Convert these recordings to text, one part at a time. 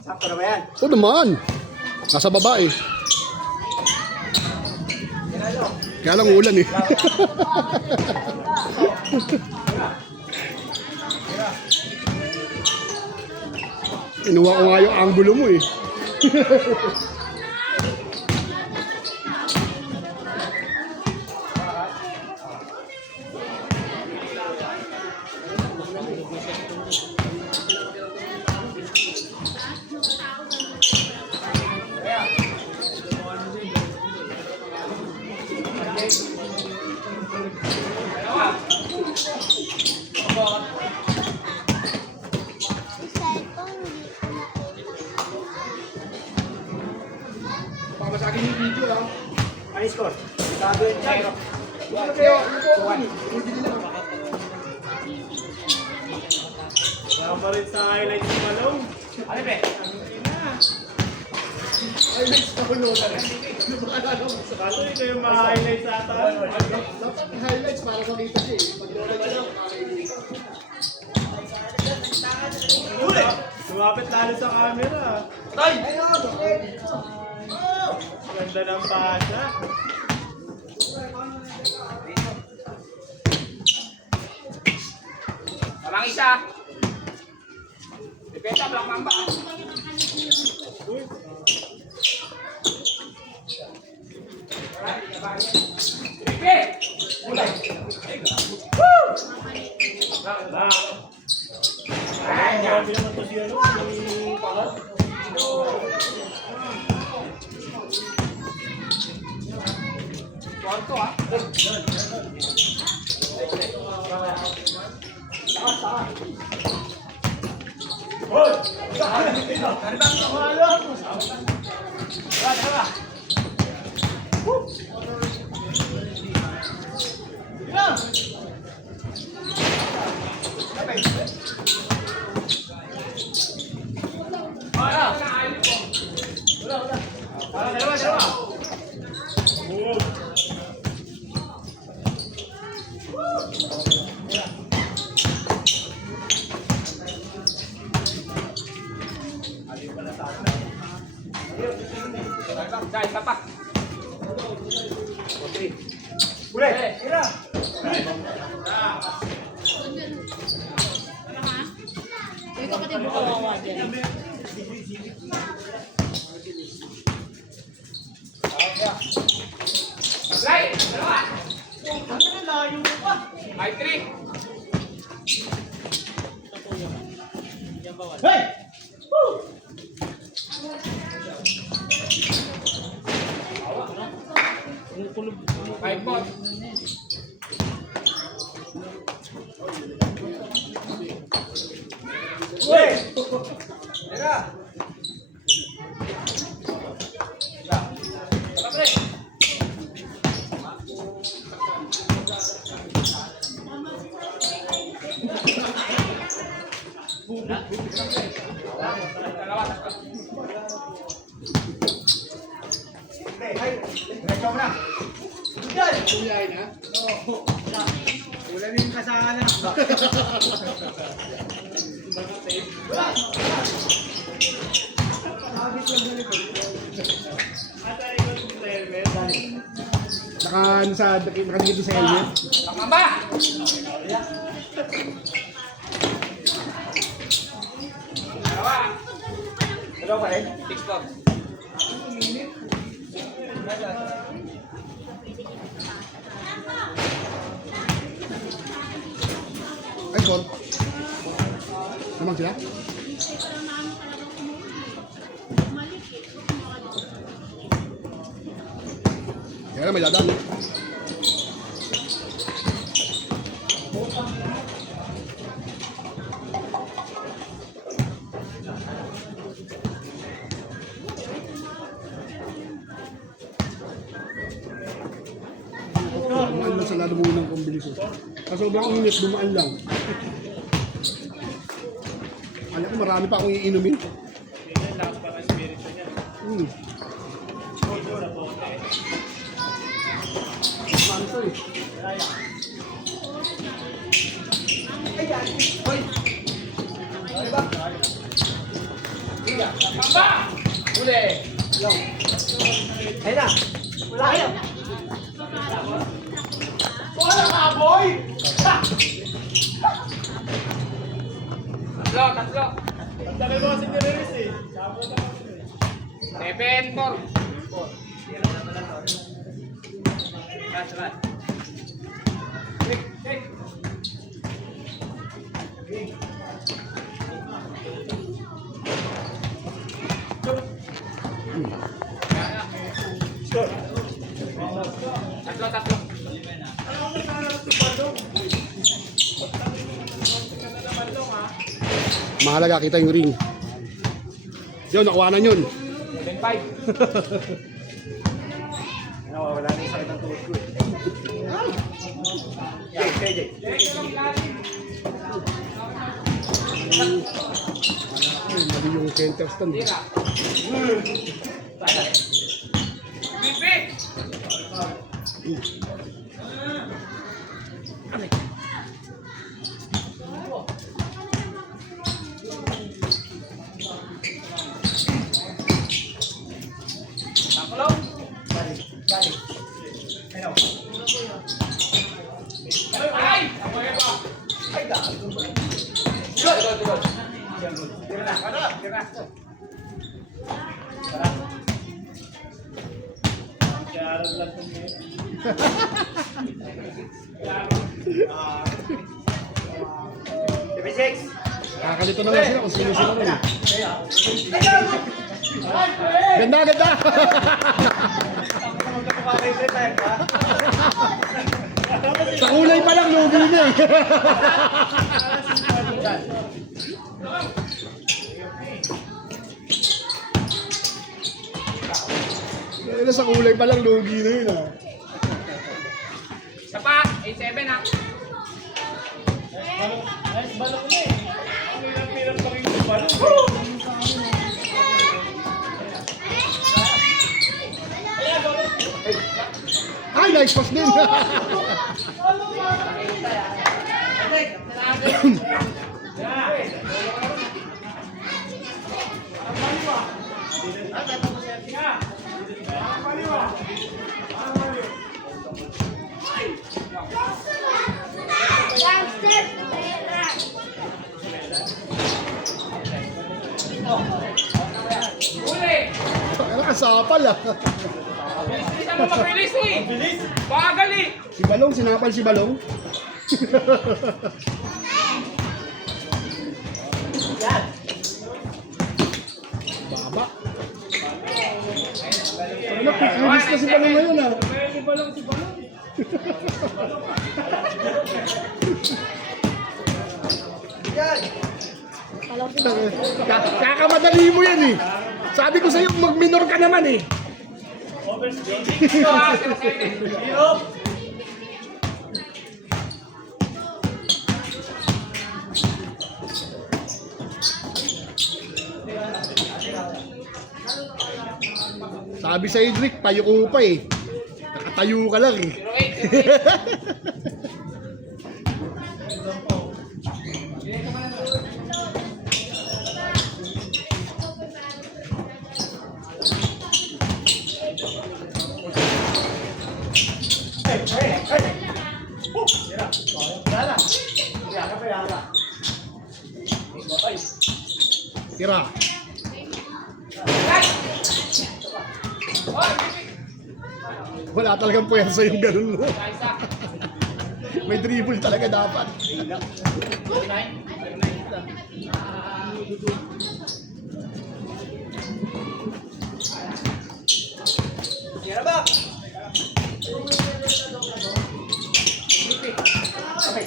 Sakto na ba yan? Oo naman. Nasa baba eh. Kaya lang ulan eh. Inuwa ko nga yung angulo mo eh. Pakamasagin yung video lang. Ano yung score? Sabi yan dyan. Ano kayo? Wala pa rin sa highlights ng Malong. Ano ba? Highlights na ulo na rin. Kaso ito yung mga highlights sa ata. Dapat highlights para sa kita siya eh. Pag-lola siya lang, makakita. Lumapit lalo sa camera. Tay! Ganda ng pasa. Walang isa. Dependa, Black Mamba. Grabe naman to si ano, si Pahat. Kwarto ah. Dai, papa. Boleh. Kira. Yung kapatid mo kawawa dyan. Dai, dalawa. Ano na layo mo pa? Ay, 3. Hey! Five pot. Uy! Tira. Kuyain ha? Wala na yung kasalan. Ata ikaw yung helmet. Nakadikit sa helmet. Black Mamba. Dalawa. Hello pa rin? 6 pot. Ay, Paul. Naman sila? Kaya na may dadaan. Dumaan lang sa lalo mo ng kombilisyon. Sa sobrang init, dumaan lang. Alam ko marami pa akong iinumin. Lakas pa ng spirito niya. Manso eh. Uli! Ayun na. Wala kayo. Wala ka, boy! Tatlo. Ang dami mo kasi niliris eh. 7, 4. Mahalaga kita yung ring. Yun, nakuha na yun. 7-5. Wala na yung sakit ng tuhod ko eh. JJ. Mali yung center stand. Bibig! Balik. Ayun. Ay! Ay, gago. Good. Tira na. Tira na. Six. Kakalito na lang sila kung sino sila rin. Ay, gago! Ganda, ganda! Sa kulay pa lang, lugi na eh. Kaya sa kulay pa lang, lugi na yun ah. Isa pa, 8-7 ha. Balong na eh. Ang hirap-hirap pang yung balong. Ay, nice pass din! Uli! Ano kasapal ah. Isa mo mabilis eh. Bagal eh. Si Balong, sinapal si Balong. Baba. Ano, quick release na si Balong ngayon ah. Si Balong. Kakamadali mo yan eh. Sabi ko sa'yo, mag-minor ka naman eh. Ito ha, 0-7. Sabi sa Idrick, tayo ko pa eh. Nakatayo ka lang eh. 0-8. Tira. Wala talagang puwersa yung ganun mo. May dribble talaga dapat. Tira ba? Okay.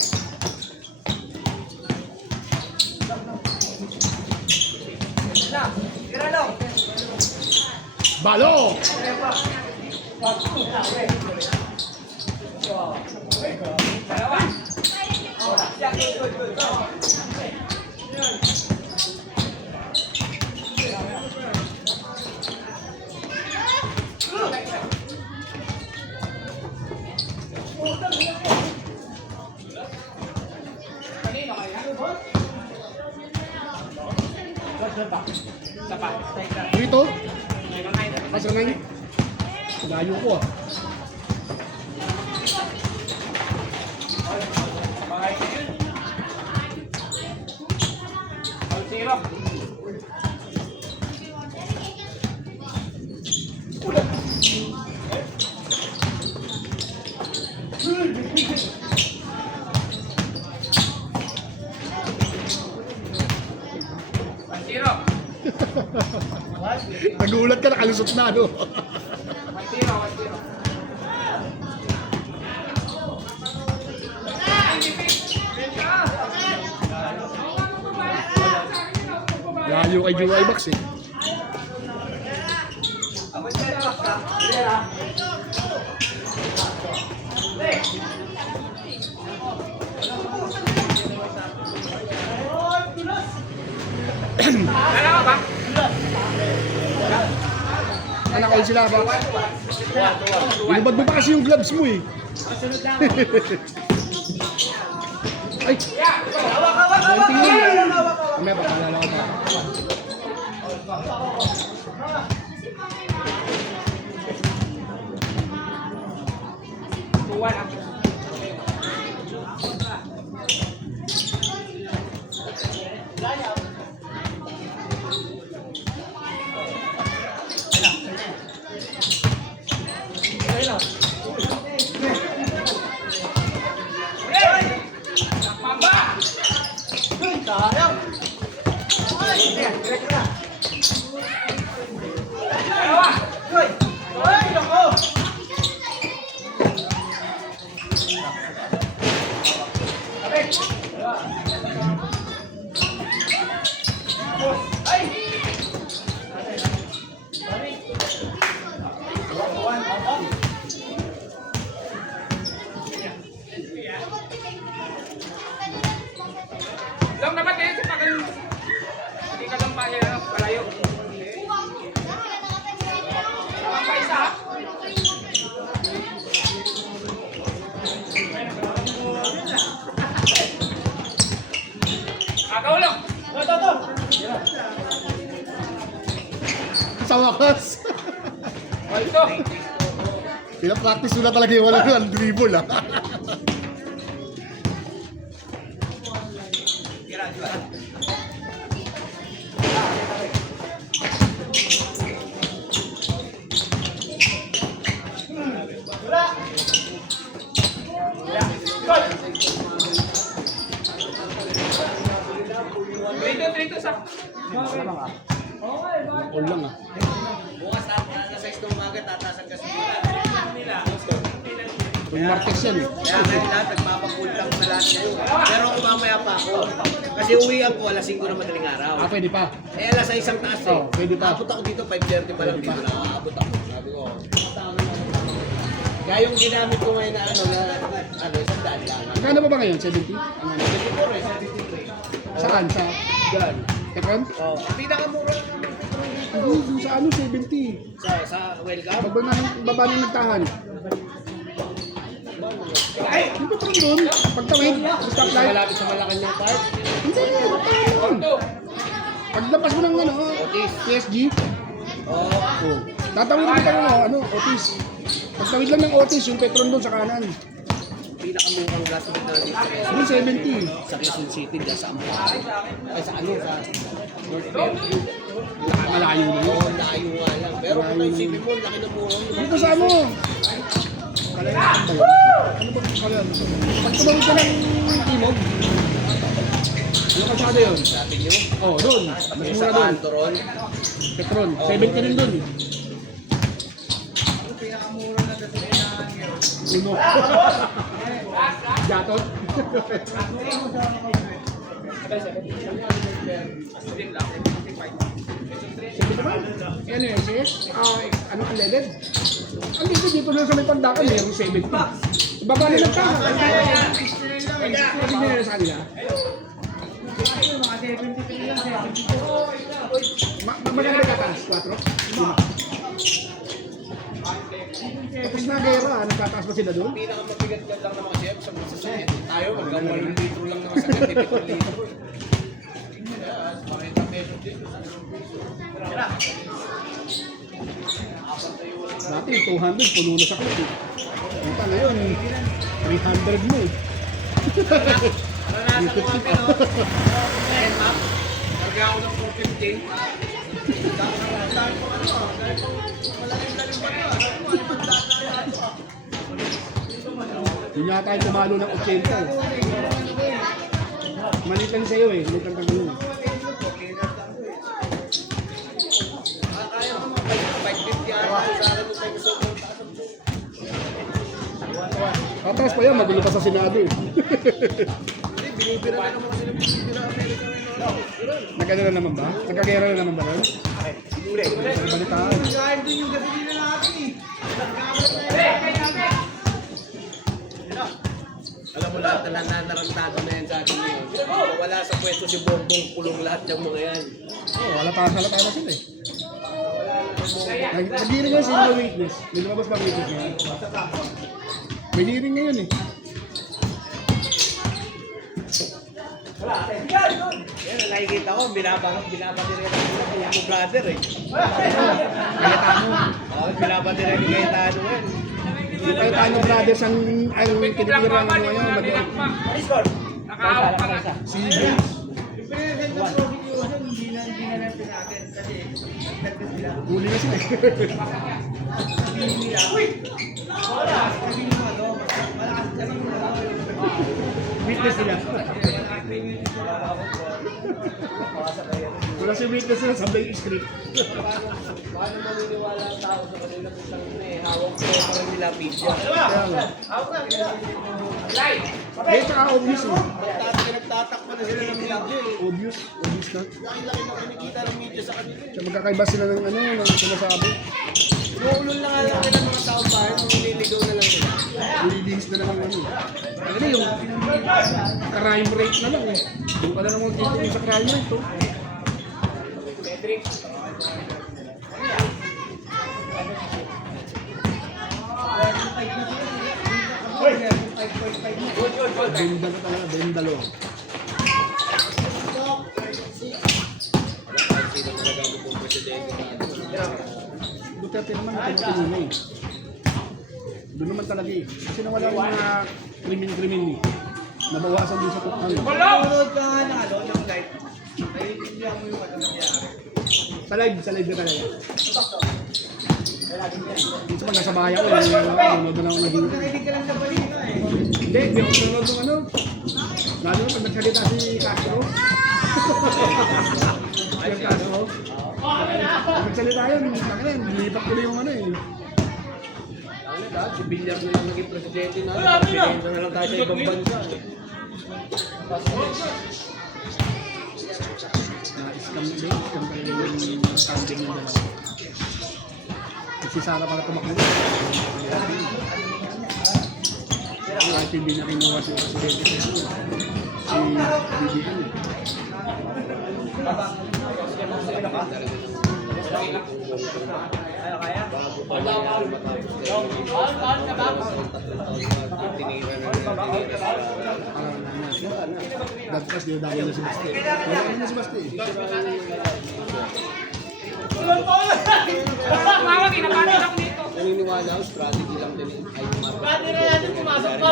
Tira lang. Balo! Isa Dito? Pasangay. Layo ko ah. Nagulat ka, nakalusot na, no? Layo kay Joy Box eh. Anak ko sila ba? Binabad mo pa kasi yung gloves mo eh. Ay! Konti yun. Mamaya pa kalala ko pa. Lang dapat eh, sa pagal. Hindi ka lang pala, palayo. Ang paisa. Agaw lang. Sa wakas. O ito. Pinapractice mo na talaga yung walang dribble ah. Dito sa. All lang ah. Bukas nasa 6 ng umaga, tatasan kasi Yung Martes yan eh. kaya ngayon lahat, nagpapakulang na lahat ngayon. Pero ako mamaya pa ako. Kasi uwian ko, alas 5 na madaling araw. Ah, pwede pa. Eh, alas 6 ang taas eh. Oh, pwede pa. Abot ako dito, 5:30 pa lang dito na. Abot ako. Sabi ko, kaya yung ginamit ko ngayon na isang daan lang. Magkano pa ba ngayon? 70? Ang ano? 74 eh, 73. Saan? Sa Yan. Tekon? Oh, pinakamura Yung sa ano, 70. sa welcome. Baba na nagtahan. Yung patron doon, pagtawid, stoplight. Malapit sa Malacanang Park. Hindi, nagtahan doon. Paglapas mo ng ano, PSG, Oh, oh, tatawid mo tayo ano, Otis. Pagtawid lang ng Otis, yung Petron doon sa kanan. pinakamurang gas na dito. Yung 70. Sa Quezon City, dyan sa Amparo. Ay, sa ano, sa North Fairview. Malayo na yun. Oo, layo nga lang. Pero kung tayo isipin mo, laki na mura. Dito sa ano? Kalayan ba yun? Ano ba yung kalayan? Pag tumawid ka ng Timog, ano kalsada yun? Sabi nyo, Oh, doon. Mas sa mura doon. kanto ron. Petron. 70 rin doon. Uno. Jatot. Sabi naman, ano yun, sis? Ano ang leaded? Ang dito dito lang sa may pandakan, mayroong 70. Baba na lang ka. Sabi nila sa kanila. Maganda ka taas? 4? Tapos na gera, nagtataas ba sila doon? Pinakamabigat ka lang naman chef sa mga sasakit. Tayo, hanggang 1 litro lang naman sa ganit, 7 litro. Kaya, 40 pesos Dati 200, puno na sa club eh. Punta ngayon, 300 mo eh. Naranasan ko nga pero, ngayon ma'am, karga ako ng 450. Dahil po ano, dahil po malalim-lalim pa ito. Yun yata yung tumalo ng 80 eh. Malit lang sa'yo eh, malit lang kami yun. Kaya mo mga 550 ata, sa akin mo tayo gusto ko. Tataas pa yan, magulo pa sa Senado eh. Hindi, binibira na naman kasi ng binibira Amerika ngayon. Nagkano na naman ba? Nagkagera na naman ba rin? Balitaan. Nagkain din yung gasolina natin eh. Alam mo lahat na nanarantado na yan sa atin ngayon. Wala sa pwesto si Bongbong, kulong lahat ng mga yan. Oh, halata na sila eh. Nag-hearing ngayon sino na witness. May lumabas ba witness ngayon? May hearing ngayon eh. Yan, nakikita ko, binabati rin ang brother eh. Cayetano. Oo, binabati rin ni Cayetano yan. Yung Cayetano brothers ang tinitira ng ano ngayon. Nakahawak pa nga. Si Vince. Huli na sila eh. Witness sila. Wala si witness sila, sabay yung script. Paano maniniwala ang tao sa kanila kung hawak ko pa rin nila video? Kaya nga. Live. Eh, tsaka obvious eh. Nagtatakpan na sila ng video eh. Obvious na. Laki-laki na kinikita ng media sa kanila. Tsaka magkakaiba sila ng ano, ng sinasabi. Inuulol na nga lang nila ng mga taong bayan, nililigaw na lang nila. Release na lang ng ano. Ano yung crime rate na lang eh. Doon ka na lang magtitingin sa crime rate to. Benda ka talaga, bendalo. Duterte naman natin na eh. Doon naman talaga eh. Kasi nawala yung mga krimin-krimin eh. Nabawasan din sa tukang. Nanonood ka nga ng ano, ng live. Naiintindihan mo yung ano nangyari. Sa live na talaga. Minsan pag nasa bahay ako, nanonood na ako naging... Nakinig ka lang sa balita eh. Hindi ako nanonood ng ano. Lalo na pag nagsalita si Castro. Yung Castro. Pag nagsalita yun, nilipat ko na yung ano eh. Si Villar na lang naging presidente na. Presidente na lang tayo sa ibang bansa. Na-scam din. Scam ka yung standing ng dalawa. Si Sara pala tumakbo. Kahit hindi na kinuha si presidente sa si BBM eh. Dagpas din dahil na si Basti. Wala na si Basti. Mawag, inapatid ako dito. Naniniwala ako, strategy lang din yung Amy Marcos. Strategy na natin pumasok pa.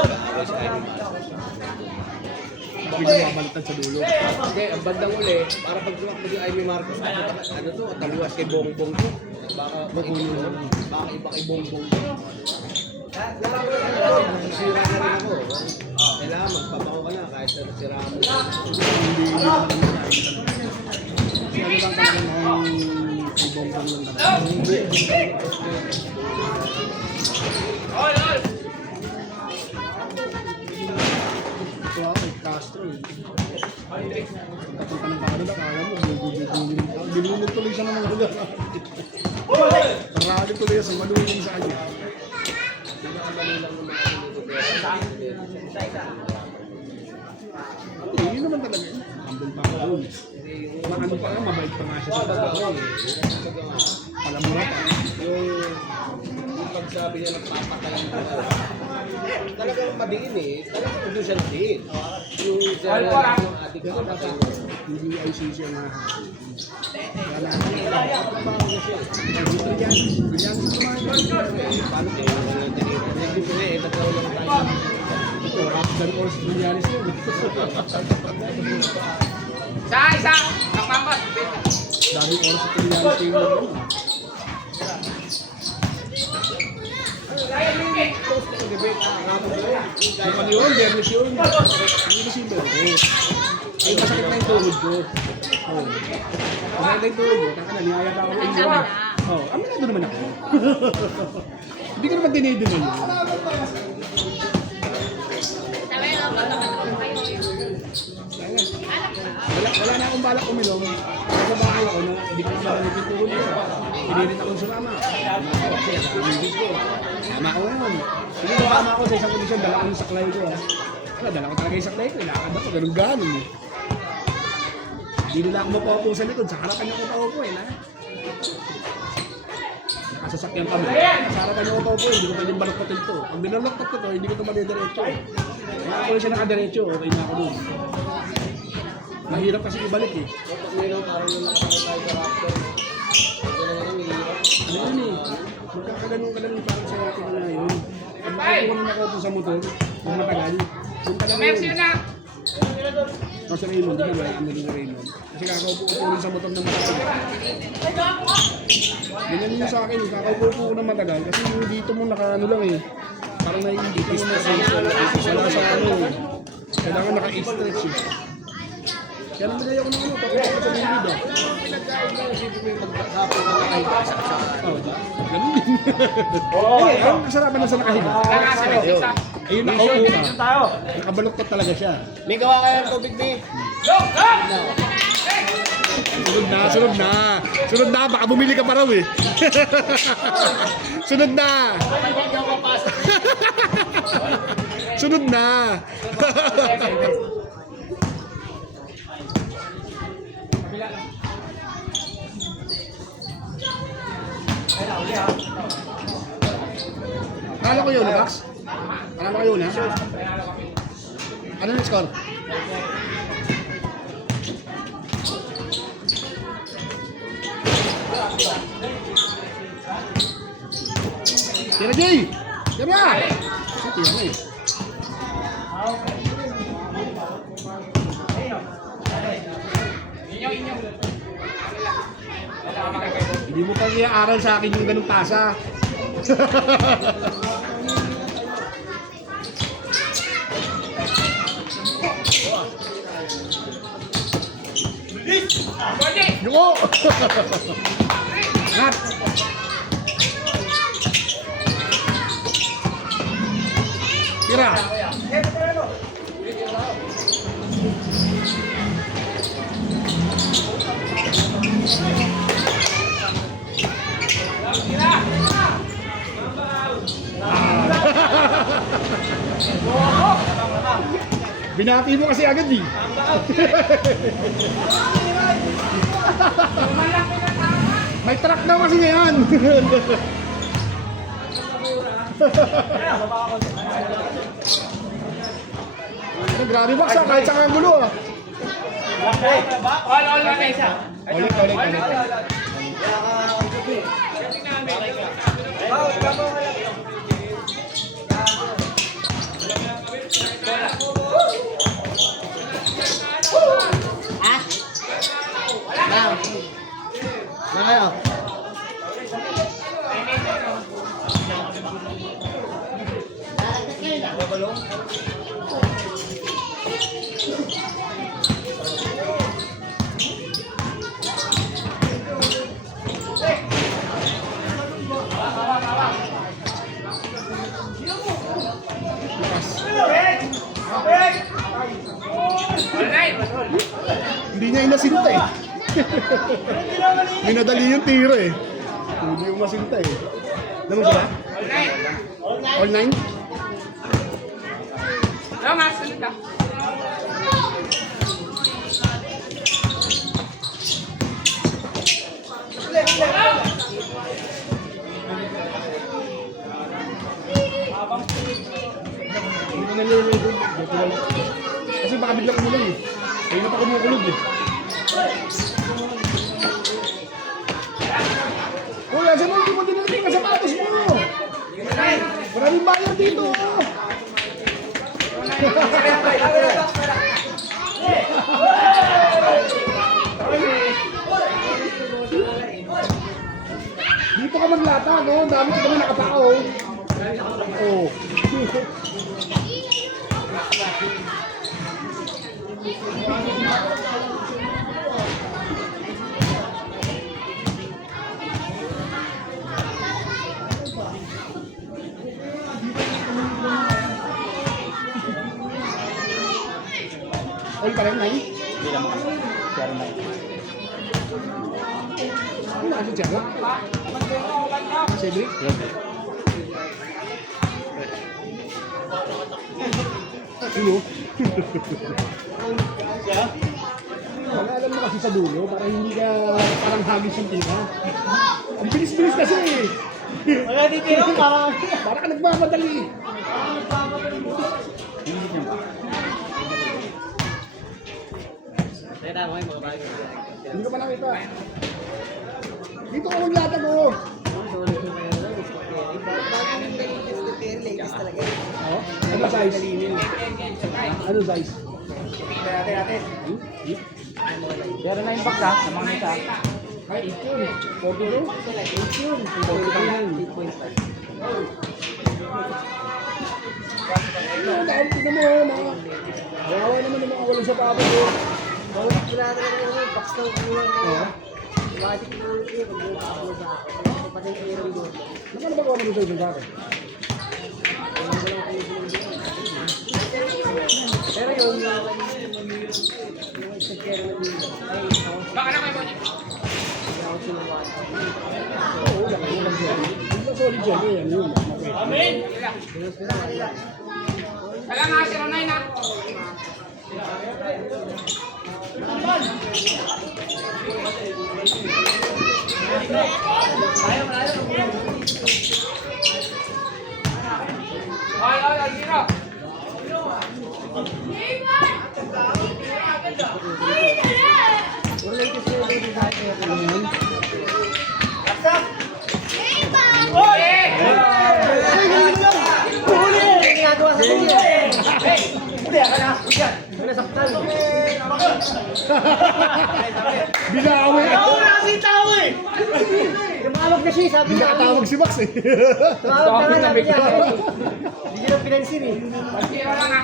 Bakit mabalitan sa dulo? Hindi, ang bandang uli, para pag tumakbo si Amy Marcos, ano to, taluwas kay Bongbong to. Baka iba kay Bongbong to. Sira na rin ako. Kailangan magpapaku ka na kahit na nasira mo. Hindi kasi ano lang talaga ng ibong-bong lang talaga. Ol, ol. Ito ako kay Castro eh. Pagkapunta ng Canada, kaya mo, binunod tuloy siya ng mga lugar. Parali tuloy siya, malulong sa kanya. Yun naman talaga yun. Ambon pa ako yun. Ano pa nga, mabait pa nga siya sa pagkakas. Palamura pa. Yung pagsabi niya nagpapakalan ko na. Talagang madiin eh. Talagang udo siya din. Yung adik ko na Hindi ICC ang Isa! Nakmambot! Dami oras sa Trillanes kayo. Yung ano yun, Bernes yun. Hindi ba simple? Ay, masakit na yung tuhod ko. Oo. Masakit na yung tuhod ko. Taka na, niyayat ako ng inyo. Oo, aminado naman ako. Hindi ko naman dinidin yun. Sabi na lang, naman kayo. Wala na akong balak uminom. Sa bahay ako na hindi ko naman yung tuhod ko. Pinilit akong sumama. Sama ko ngayon. Hindi ko tama ako sa isang kondisyon, dala ko yung saklay ko. Dala ko talaga yung saklay ko. Ilakad ako, ganun-ganon eh. Hindi nila ako mapaupo sa likod. Sa harapan niyo ko paupo eh. Nakasasakyan kami. Sa harapan niyo ko paupo eh. Hindi ko pwedeng balokpatin to. Pag binalokpat ko to, hindi ko ito malidiretso eh. Kaya ako siya nakadiretso, okay na ako doon. Mahirap kasi ibalik eh. Ano yun eh? Magkakaganong ka lang yung parang sa akin na ngayon. Pag makikuha naman ako sa motor, kung matagal, kung tagal Merci yun. na! O sa Raymond, di ba? Ang galing sa Raymond. Kasi kakaupo-upo rin sa motor ng matagal. Ganyan yun sa akin, kakaupo-upo ko ng matagal. Kasi yung dito mo naka-ano lang eh. Parang naiingit mo na wala sa ano eh. Kailangan naka-stretch eh. Kaya naman ako ng ano, tapos ako sa bilid ah. Oo, ganun din. Eh, ang kasarapan na sa nakahiga. Ayun, nakaupo ka. Nakabaloktot talaga siya. May gawa kayo ng tubig, Bi. Sunod na, baka bumili ka pa raw eh. Sunod na. Sunod na. Kala ko yun, Max? Kala ko yun, ha? Ano yung score? Tira, Jay! Tira! Tira na eh. Hindi mo pa i-aaral sa akin yung ganung pasa. Yuko! Ngat! Tira! Binati mo kasi agad eh. May truck daw kasi ngayon. Grabe ba sa kahit sa kangulo ah. All na isa. Ulit. Na kayo? Hindi niya inasinta eh. Minadali yung tiro eh. Hindi yung masinta eh. Naman sila? All nine? Ano nga, sunod ka. Hindi ko nalilito. Kasi baka bigla kumulang eh. Ayun na pa kumukulog eh. Uy, asa mo, hindi mo dinarating ang sapatos mo. Maraming bayar dito. Dito ka maglata, no? Dami ka naman nakatao. Oh. Ay, parang nai? Hindi naman. Pero na. Ano na si Charo? Cedric? Ano? Pag-alam mo kasi sa dulo, para hindi ka parang hagis yung tira. Ang bilis-bilis kasi eh. Wala dito yun, parang... Para ka nagmamadali. Hindi ko pa nakita. Dito ka maglatag oh. Oh? Ano size? Ano size? Pero na yung bakla, sa mga nita. Ay, 8 yun. 42? 8 yun. 8.5. Ano, dahil tignan mo mga... Wawa naman yung mga walang sapatos oh. Nakano ba gawa naman sa isang sako? Baka na kayo mo niya. Oo, lang yan. Hindi na solid yan eh. Ano yun? Amen! Kaya nga, 09 na. Ay, zero. Binawi! Tumawag na siya, sabi niya. Binakatawag si Max eh. Tumawag na nga, sabi niya. Hindi niya pinansin eh. Zero lang ha.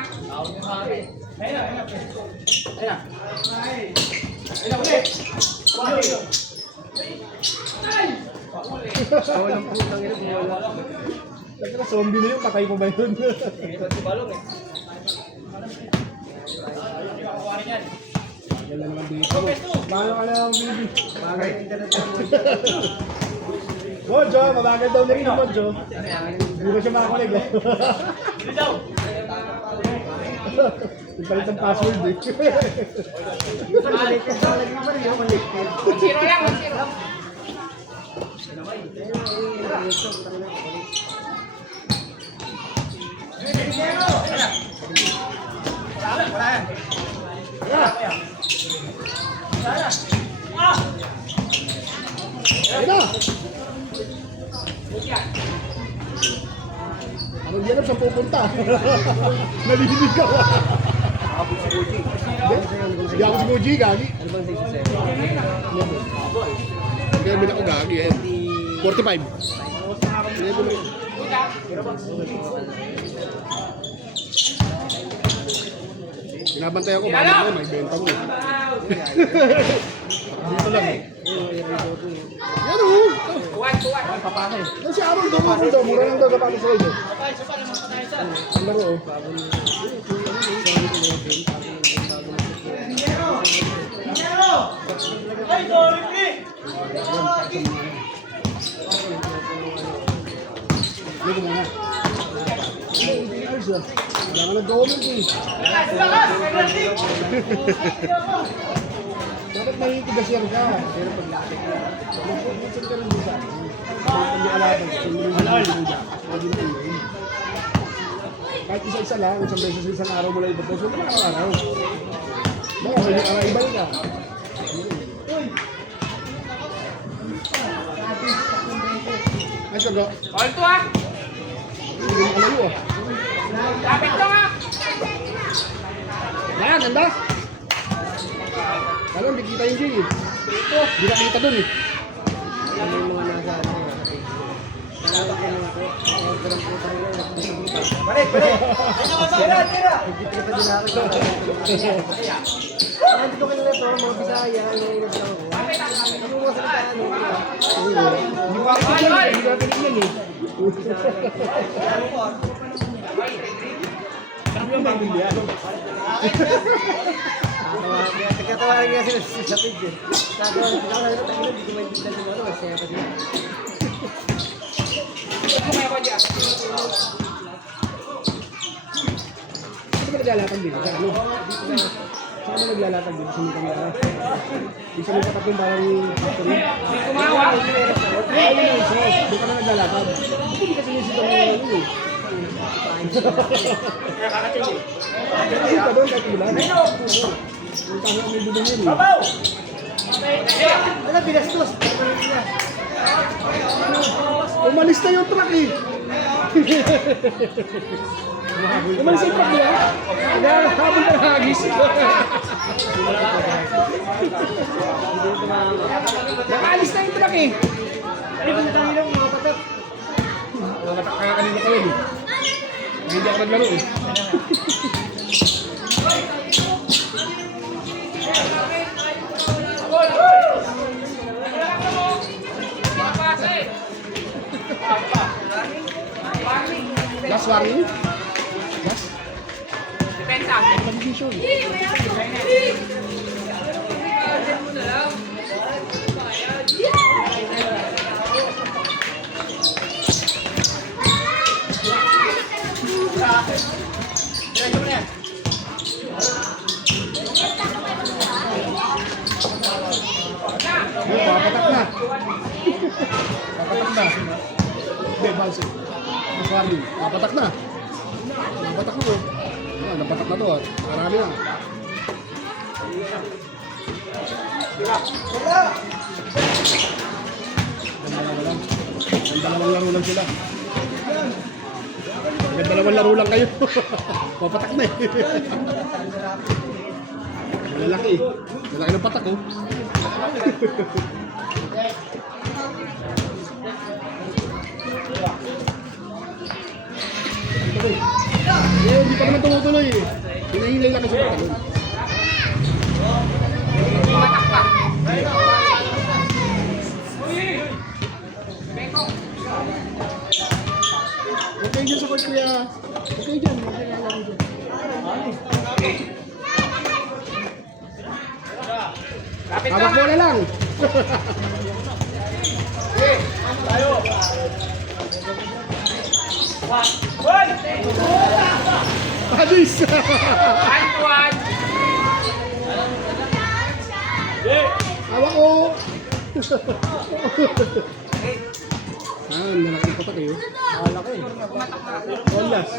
Teka, zombie na yun, patay mo ba yun? Yan lang naman dito. Paano ka lang, baby? Bagay. Bonjo, mabagal daw na rin yung Bonjo. Hindi ko siya makakulig eh. Ipalit ang password eh. Zero lang, zero. Ayun na! Anong di alam saan pupunta? Nalilig ka ba? Hindi ako si Goji, gagi. Kaya bin ako gagi eh. 45. Binabantayan ko, baka mo, may benta mo. Dito lang eh. Yan o! Tuwan. Yan si Aaron, doon mo daw. Mura lang daw sa pato sa iyo. Ang laro oh. Dito muna. Hindi ayos ah. Wala ka nag-comment eh. Dapat may tigasyan ka. Pero pag lakit ka, magpunod ka rin sa akin. Pag hindi alaban, kahit isa-isa lang, isang beses sa isang araw mo lang ibabos, wala ka araw. Baka may araw ibalik ka. Ay, saga. All to ah. Hindi mo kalayo ah. Lapit lang ah. Ayan, ganda. Alam, hindi kita yung Jay eh. Hindi nakita dun eh. Ano yung mga nasa ano nga. Kailangan ko mga ko. Ganang puta rin lang. Balik, balik! Tira! Hindi pa din ako. Hindi ko kilala to, mga Bisaya, nangingat lang ako. Yung mga salitaan, Hindi pa ako dyan, hindi ka tinignan eh. Sabi yung pamilya. Nagkatawaran nga sila sa page eh. Nagkatawaran sila, hindi ko maintindihan sila, masaya pa sila. Kumaya ko dyan. Saan ba naglalatag dito? Sa ano? Saan ba naglalatag dito? Sa mga kamera? Isa mo patat yung parang factory? Hindi kumawa. Ay, ano yung sauce? Doon ka na naglalatag. Hindi kasi yung sito ng ano eh. Kasi ka doon kahit ulan. Yung tayo ang may bubong yun eh. Ano, binastos? Umalis na yung truck eh. Umalis yung truck niya. Habol na hagis. Nakaalis na yung truck eh. Ano ba tayo lang mga patat? Kanina pa yun eh. Hindi ako naglaro eh. Papasa eh. Last warning? Last? Depensa. Position. Papatak na. Papatak na. Hindi, bounce eh. Last warning. Papatak na. Napatak na to. Ah, napatak na to ah. Marami na. Dalawang laro lang sila. Dalawang laro lang kayo. Papatak na eh. Malalaki eh. Malalaki ng patak oh. Eh, hindi pa naman tumutuloy eh. Hinahinay lang kasi patalon. Tumatak pa. Okay dyan sa court kuya. Okay dyan. Okay na lang dyan. Lapit Hawak lang mo ah. na lang. Hadis! One to one. Hawak ko! Ah, nalaki pa kayo. Malaki. Ondas.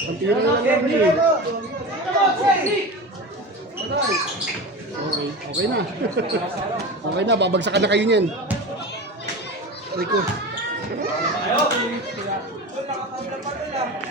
Ang tira na lang namin eh. Okay, okay na. Okay na, babagsakan na kayo niyan. Rico.